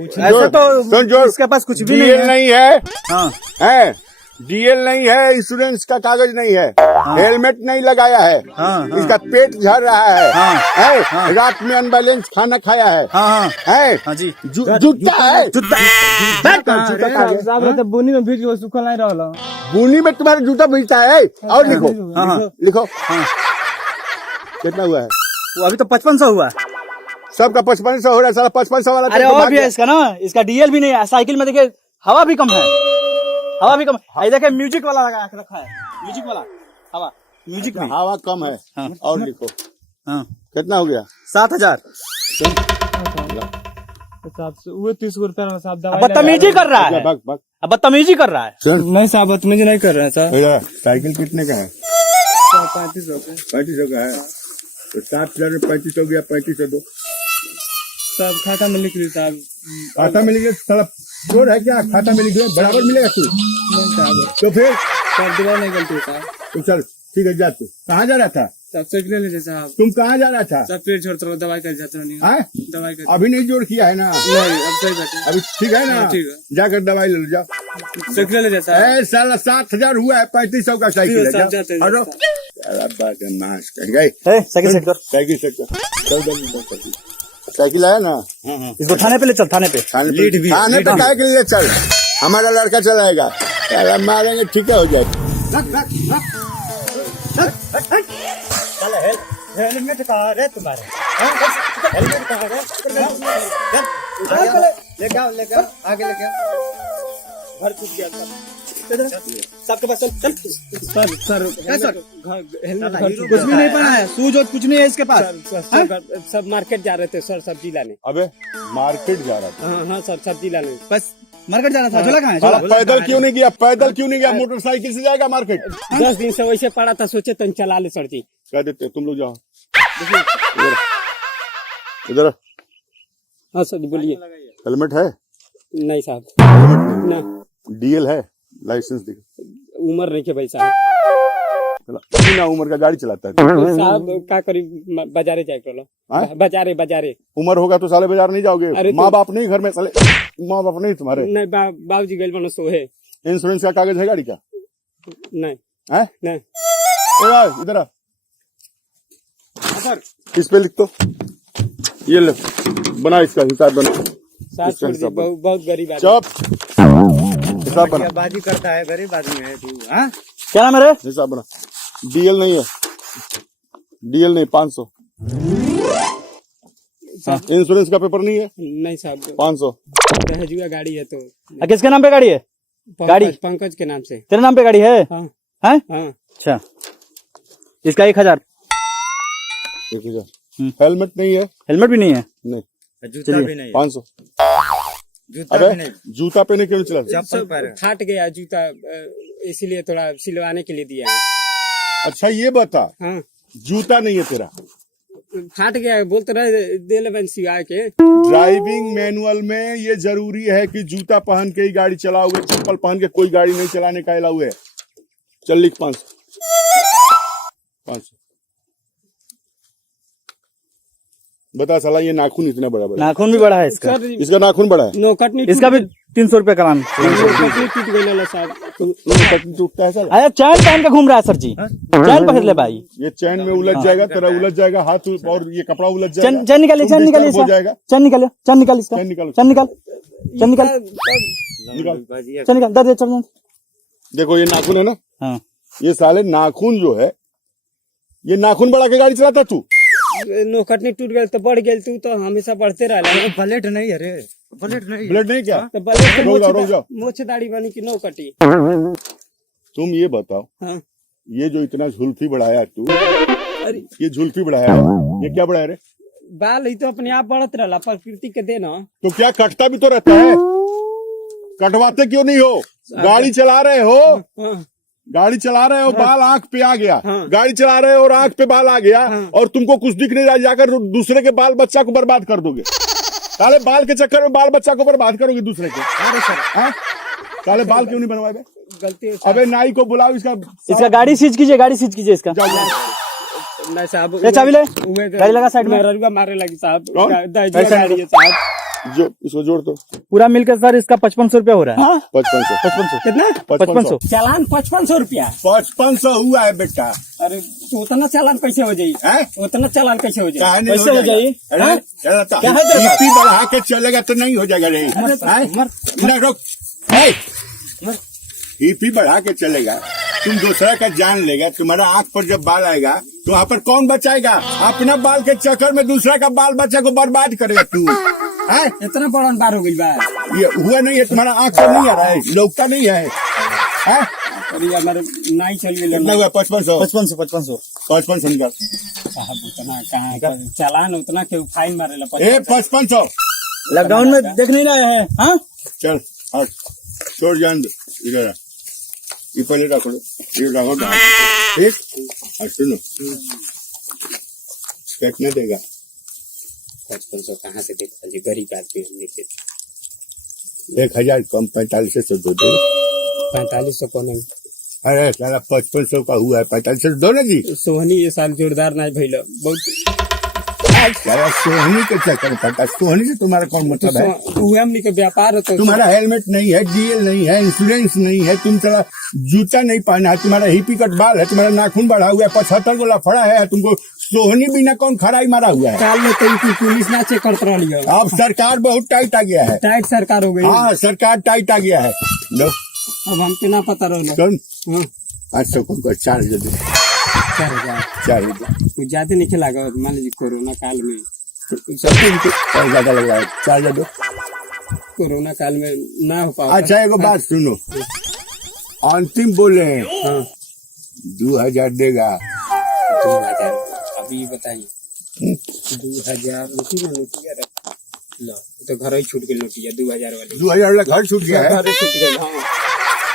कुछ ऐसे तो जो इसके पास कुछ भी डीएल नहीं है, हाँ है डीएल नहीं है, इंश्योरेंस का कागज नहीं है, हेलमेट नहीं लगाया है, हाँ, इसका पेट झड़ रहा है, हाँ, है रात में अनबैलेंस खाना खाया है, हाँ है हाँ जी जूता है, जूता जूता साहब रहते बुनी में भीज के सूखल नहीं रहला। बुनी में तुम्हारा जूता भीजता है। और लिखो हाँ हाँ लिखो कितना हुआ है? वो अभी तो 5500 हुआ। सबका 5500 हो रहा है, साला 5500 वाला अरे तो और भाग भी है गया। इसका ना, इसका डीएल भी नहीं है। साइकिल में देखिए हवा भी कम है, हवा भी कम है। ये देखिए म्यूजिक वाला लगा रखा है, म्यूजिक वाला हवा, म्यूजिक में हवा कम है। हाँ। और लिखो हाँ कितना हो गया? 7000। साहब वो 30 रुपया रहला साहब। दवाई बदतमीजी कर रहा है, भाग भाग अब बदतमीजी कर रहा है। नहीं साहब बदतमीजी नहीं कर रहे हैं सर। साइकिल कितने का है? 3500 का 3500 का है तो 7000 में 3500 गया, 3500 दो साहब। खाता में लिख ली साहब। खाता में लिखे साला चोर है क्या? खाता में लिखे बराबर मिलेगा तू नहीं साहब, तो फिर साहब दोबारा नहीं गलती है साहब। तो चल ठीक है, जा तू कहाँ जा रहा था? साहब चेक ले लीजिए साहब। तुम कहाँ जा रहा था? साहब पेट छोड़ता दवाई कर जाता नहीं। आए? दवाई कर अभी नहीं जोड़ किया है ना? नहीं अब सही बात है। अभी ठीक है ना? ठीक है। जाकर दवाई ले लो जाओ। चेक ले लीजिए साहब। ए साला 7000 हुआ है, 3500 का साइकिल है। साहब जाते हैं। हटो साला बात है, मास कह गए। साइकिल सेट कर, साइकिल से चल चल साइकिल आया ना? इसको थाने पे ले चल, थाने पे। थाने पे काहे के लिए चल? हमारा लड़का चलाएगा, साला मारेंगे ठीक है, हो जाए। हेलमेट कहाँ है तुम्हारे? हेलमेट कहाँ है? लेके आओ आगे लेके आओ। घर छूट गया सबके पास। चल चल सर कुछ भी नहीं पड़ा है, सूज और कुछ नहीं है इसके पास। सब मार्केट जा रहे थे सर, सब्जी लाने। अबे मार्केट जा रहा था? हाँ हाँ सर, सब्जी लाने। बस मार्केट जाना था। झोला कहाँ है? साला झोला पैदल क्यों नहीं गया? पैदल क्यों नहीं गया? मोटरसाइकिल से जाएगा मार्केट। 10 दिन से वैसे पड़ा था, सोचे तो चला ले सर जी। कह देते तुम लोग जाओ इधर। हाँ सर बोलिए। हेलमेट है? नहीं साहब, हेलमेट ना डीएल है, लाइसेंस दिखा। उम्र नहीं के भाई साहब। बिना उम्र का गाड़ी चलाता है साहब का करी बाजारे जाए हाँ? बाजारे। उम्र होगा तो साले बाजार नहीं जाओगे? अरे माँ बाप नहीं घर में? साले माँ बाप नहीं तुम्हारे? नहीं बाबूजी गए बनो सो है। इंश्योरेंस का कागज है गाड़ी का? नहीं है? नहीं ए भाई इधर आ, सर। इस पे लिख दो, ये लो बना, इसका हिसाब बना। साथ छोड़ दी, बहुत गरीब आदमी। चुप, हिसाब बना, बाजी करता है, गरीब आदमी है तू। हाँ क्या नाम है रे? हिसाब बना। डीएल नहीं है, डीएल नहीं, 500। इंश्योरेंस का पेपर नहीं है? नहीं साहब, 500। दहेजुआ गाड़ी है तो। किसके नाम पे गाड़ी है? गाड़ी पंकज के नाम से। तेरे नाम पे गाड़ी है? हाँ हैं? हाँ। अच्छा, इसका 1000। 1000। हेलमेट नहीं है? हेलमेट भी नहीं है? नहीं। जूता भी नहीं है? 500। जूता अबे भी नहीं, जूता पहने क्यों चला? चप्पल पैर फाट गया जूता, इसीलिए थोड़ा सिलवाने के लिए दिया है। अच्छा ये बता, हाँ जूता नहीं है तेरा? फाट गया, बोलते रहे दे ले सिवा के। ड्राइविंग मैनुअल में ये जरूरी है कि जूता पहन के ही गाड़ी चलाओगे, चप्पल पहन के कोई गाड़ी नहीं चलाने का अलाउ है। चल लिख 500। बता साला, ये नाखून इतना बड़ा बड़ा? नाखून भी बड़ा है इसका। सर इसका नाखून बड़ा है? नौकट नहीं, इसका भी 300 रुपया करान। नौकट नहीं टूट गया साहब। नौकट टूटता है साला? अरे चैन पहन के घूम रहा है सर जी, चैन पहन ले भाई। ये चैन में उलझ जाएगा, तेरा उलझ जाएगा हाथ, और ये कपड़ा उलझ जाएगा। चैन निकालिए, चैन निकालिए, हो जाएगा। चैन निकालिए, चैन निकाल इसका, चैन निकालो, चैन निकाल, चैन निकाल, निकाल। चैन निकाल, दे चल। देखो ये नाखून है ना, हाँ ये साले नाखून जो है, ये नाखून बढ़ा के गाड़ी चलाता तू? नौकट नहीं टूट गया तो बढ़ गया, तू तो हमेशा बढ़ते रहा। ब्लेड नहीं है रे, ब्लेड नहीं, ब्लड नहीं क्या? तो ब्लेड रुक जाओ। मोछ दाढ़ी बनी की नौकटी। तुम ये बताओ, हाँ। ये जो इतना झुल्फी बढ़ाया तू, अरे ये झुल्फी बढ़ाया है, ये क्या बढ़ाया रे? बाल ही तो अपने आप बढ़त रहा, प्रकृति के देना। तो क्या कटता भी तो रहता है? कटवाते क्यों नहीं हो? गाड़ी चला रहे हो, हाँ। गाड़ी चला रहे हो, बाल आंख पे आ गया, हाँ। गाड़ी चला रहे हो और आंख पे बाल आ गया, हाँ। और तुमको कुछ दिख नहीं रहा, जाकर दूसरे के बाल बच्चा को बर्बाद कर दोगे। साले बाल के चक्कर में बाल बच्चा को बर्बाद करोगे दूसरे के। अरे सर, हाँ? साले बाल क्यों नहीं बनवाए? गलती है अबे नाई को बुलाओ, इसका गाड़ी सीज कीजिए, गाड़ी सीज कीजिए इसका। नहीं साहब, ये चाबी ले, गाड़ी गाड़ी लगा साइड में। रुआ मारे लगी साहब। कौन? दहेजुआ गाड़ी है साहब। जो इसको जोड़ दो। पूरा मिलकर सर इसका 5500 रुपया हो रहा है। हाँ 5500 5500 कितना 5500 चालान 5500 रुपया। 5500 हुआ है बेटा। अरे तो उतना चालान कैसे हो जाई? हैं? उतना चालान कैसे हो जाई? काहे नहीं कैसे हो जाएगा? जाई? अरे हाँ? चला तो क्या है तेरे पास? BP बढ़ा के चलेगा तो नहीं हो जाएगा रे। ना रोक। BP बढ़ा के चलेगा, तुम दूसरा का जान लेगा, तुम्हारा आंख पर जब बाल आएगा तो वहाँ पर कौन बचाएगा? अपना बाल के चक्कर में दूसरा का बाल बच्चा को बर्बाद करेगा तू। हैं? इतना बड़ा बार हो गई बा। ये हुआ नहीं है, तुम्हारा आंख पर नहीं आ रहा है, लौकता नहीं है। हैं? अरे हमारे नाई चल गई कितना हुआ? 5500 5500 निकाल। साहब उतना कहाँ चालान उतना के फाइन मारेला 5500 लॉकडाउन में देख नहीं रहे हैं। हाँ चल हट, छोड़ जान दो। इधर आ। ये पहले रखो, ये रखो ठीक। और सुनो, कितना देगा? 5500 कहाँ से देख जी, गरीब आदमी हम देते। 1000 कम 4500 दो दो। 4500 को नहीं अरे सारा 5500 का हुआ है, 4500 दो ना जी। सोहनी ये साल जोरदार नहीं भइल बहुत। सारा सोहनी के चक्कर पड़ता, सोहनी से तुम्हारा कौन मतलब है? हमनी के व्यापार होता तुम्हारा हेलमेट नहीं है, DL नहीं है, इंश्योरेंस नहीं है, तुम चला जूता नहीं पहना है, तुम्हारा हिपी कट बाल है, तुम्हारा नाखून बढ़ा हुआ है, 75 को लफड़ा है, तुमको सोहनी बिना कौन खराई मारा हुआ है? काल में तो पुलिस ना चेक करते रही है। अब सरकार बहुत टाइट आ गया है। टाइट सरकार हो गई। हाँ सरकार टाइट आ गया है। लो अब हमके ना पता रहो। सुन, हाँ 800 को 4 दे, 4000 4 दे। कुछ ज्यादा नहीं खिलागा। मान लीजिए कोरोना काल में और ज्यादा लग रहा है, 4 दो। कोरोना काल में ना हो पाओ। अच्छा एगो बात सुनो, अंतिम बोले हैं हाँ 2000 देगा। 2000 अभी बताइए 2000 नोटिया रख लो तो घर ही छूट गई नोटिया 2000 वाली। 2000 वाला घर छूट गया है। घर छूट गई।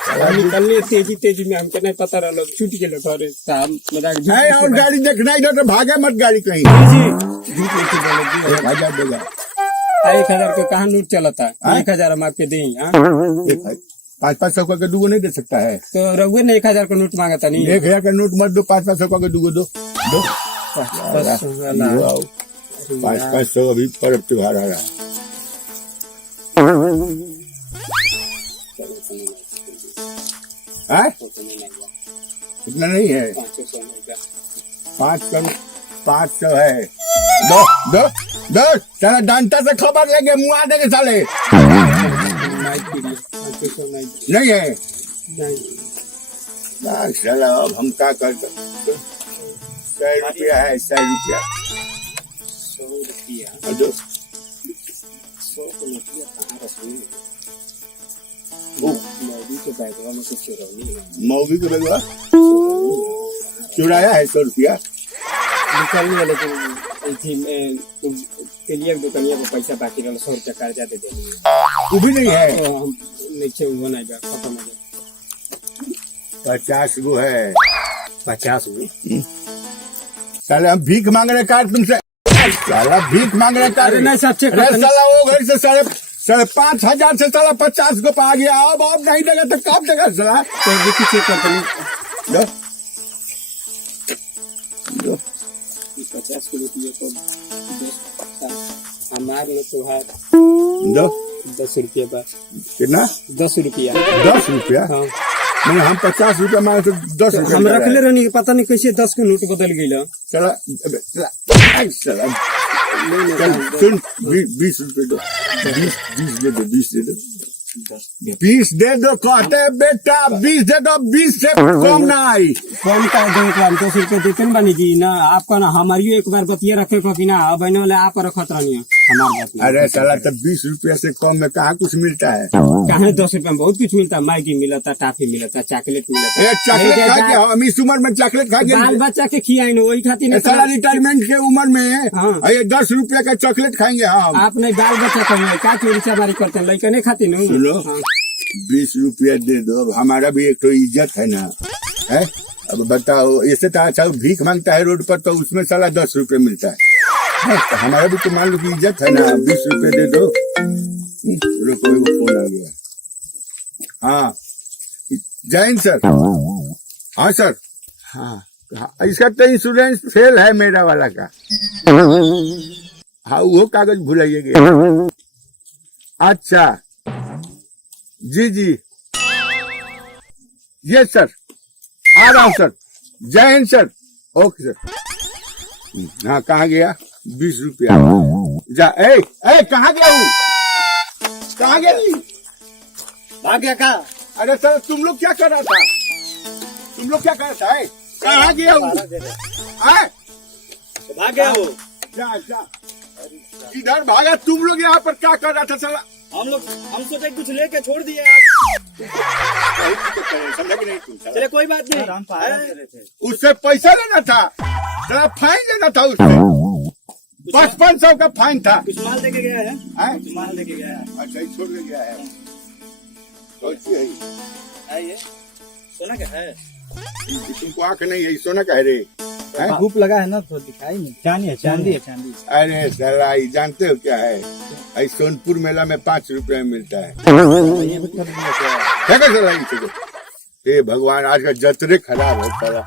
हाँ निकलने तेजी में हमके नहीं पता रहा छूट गए घर साहब मजाक नहीं और गाड़ी देखना इधर तो भागे मत गाड़ी कहीं। झूठ नहीं बोले 1000 देगा। 1000 के कहाँ नोट चलता है? 1000 हम आपके दें। 500 का दूगो नहीं दे सकता है। तो रघुए ने 1000 का नोट मांगा था नहीं। 1000 का नोट मत दो, 500 का दूगो दो। 500 अभी पर्व त्योहार आ रहा है। इतना नहीं है, 500 है। दो दो दो साला डंडा से खबर लेंगे, मुआ देंगे साले। नहीं है साला, अब हम क्या कर सकते? 100 रुपया है, 100 रुपया। 100 रुपया दो 100 को नोटिया कहाँ रखनी? मौगी के बैगवा में से चुरौनी है। मौगी को लगवा चुराया है 100 रुपया। निकलनी है लेकिन तेलिया की दुकानिया को पैसा बाकी रहा 100 रुपया कर्जा दे दे। वो भी नहीं है। हम नीचे वो नहीं गया खत्म हो गया। 50 गो है। 50 गो साले हम भीख मांग रहे कार तुमसे। साला भीख मांग रहे कार। अरे नहीं सब चेक अरे साला वो घर से 5,500 से साला 50 को पा गया। अब नहीं देगा तो कब देगा साला? तो चेक करते नहीं। दो दो 50 के रुपये को 10 हमारे में त्योहार दो 10 रुपये बस। कितना? 10 रुपया। 10 रुपया? हाँ मैंने हम 50 रुपया मांगे तो 10 रुपया हम रखले रहनी पता नहीं कैसे 10 को नोट बदल गई। चला चल सुन 20 रुपये दो, 20 दे दो, 20 दे दो, 20 दे दो कहते बेटा, 20 दे दो, 20 से कम ना आई। कौन का दो 10 रुपये देते न बनी जी ना आपका ना हमारी एक बार बतिया रखे को कि ना अब बहने वाले आप रखत रहनी है हमारे बात। अरे साला तब 20 रुपया से कम में कहाँ कुछ मिलता है? कहाँ 10 रुपये में बहुत कुछ मिलता है। मैगी मिलता, टाफी मिलता, चॉकलेट मिलता। चॉकलेट खा के हम इस उम्र में चॉकलेट खा बाल के बच्चा के खियाई वही खाती साला रिटायरमेंट के उम्र में हाँ। ये 10 रुपया का चॉकलेट खाएंगे हम। आप नहीं बाल बच्चा कर क्या चोरी चमारी करते हैं लड़के नहीं खाती नु। सुनो 20 रुपया दे दो, अब हमारा भी एक तो इज्जत है ना है। अब बताओ, ऐसे तो अच्छा भीख मांगता है रोड पर तो उसमें साला 10 रुपये मिलता है। तो हमारा भी तो मान लो कि इज्जत है ना। 20 रुपये दे दो। रुको एगो फोन आ गया। हाँ जय हिंद सर। हाँ सर। हाँ इसका तो इंश्योरेंस फेल है मेरा वाला का। हाँ वो कागज भुलाइएगा। अच्छा जी जी ये सर आ रहा हूँ सर। जय हिंद सर। Okay sir. हाँ कहाँ गया? 20 रुपया जा। ए कहाँ गया हूँ? कहाँ गया? भाग गया का? अरे सर तुम लोग क्या कर रहा था? तुम लोग क्या कर रहा था? कहाँ गया हूँ? भाग गया वो। जा जा इधर भागा। तुम लोग यहाँ पर क्या कर रहा था साला? हम सोचे कुछ लेके छोड़ दिए आप। समझा कि नहीं तुम? चले कोई बात नहीं। उससे पैसा लेना था, साला फाइन लेना था उससे। 5500 का फाइन था। कुछ माल देके गया है? हैं? माल देके गया है। अच्छा ये छोड़ ले गया है। कौन-सी है? आइए सोना क्या है? तुमको आंख नहीं है, सोना कह रे? हैं? धूप लगा है ना तो दिखाई नहीं। चांदी है, चांदी है, चांदी। अरे साला ये जानते हो क्या है? आई सोनपुर मेला में 5 रुपए में मिलता है। क्या कर साला ये? हे भगवान आज का जतरे खराब है साला।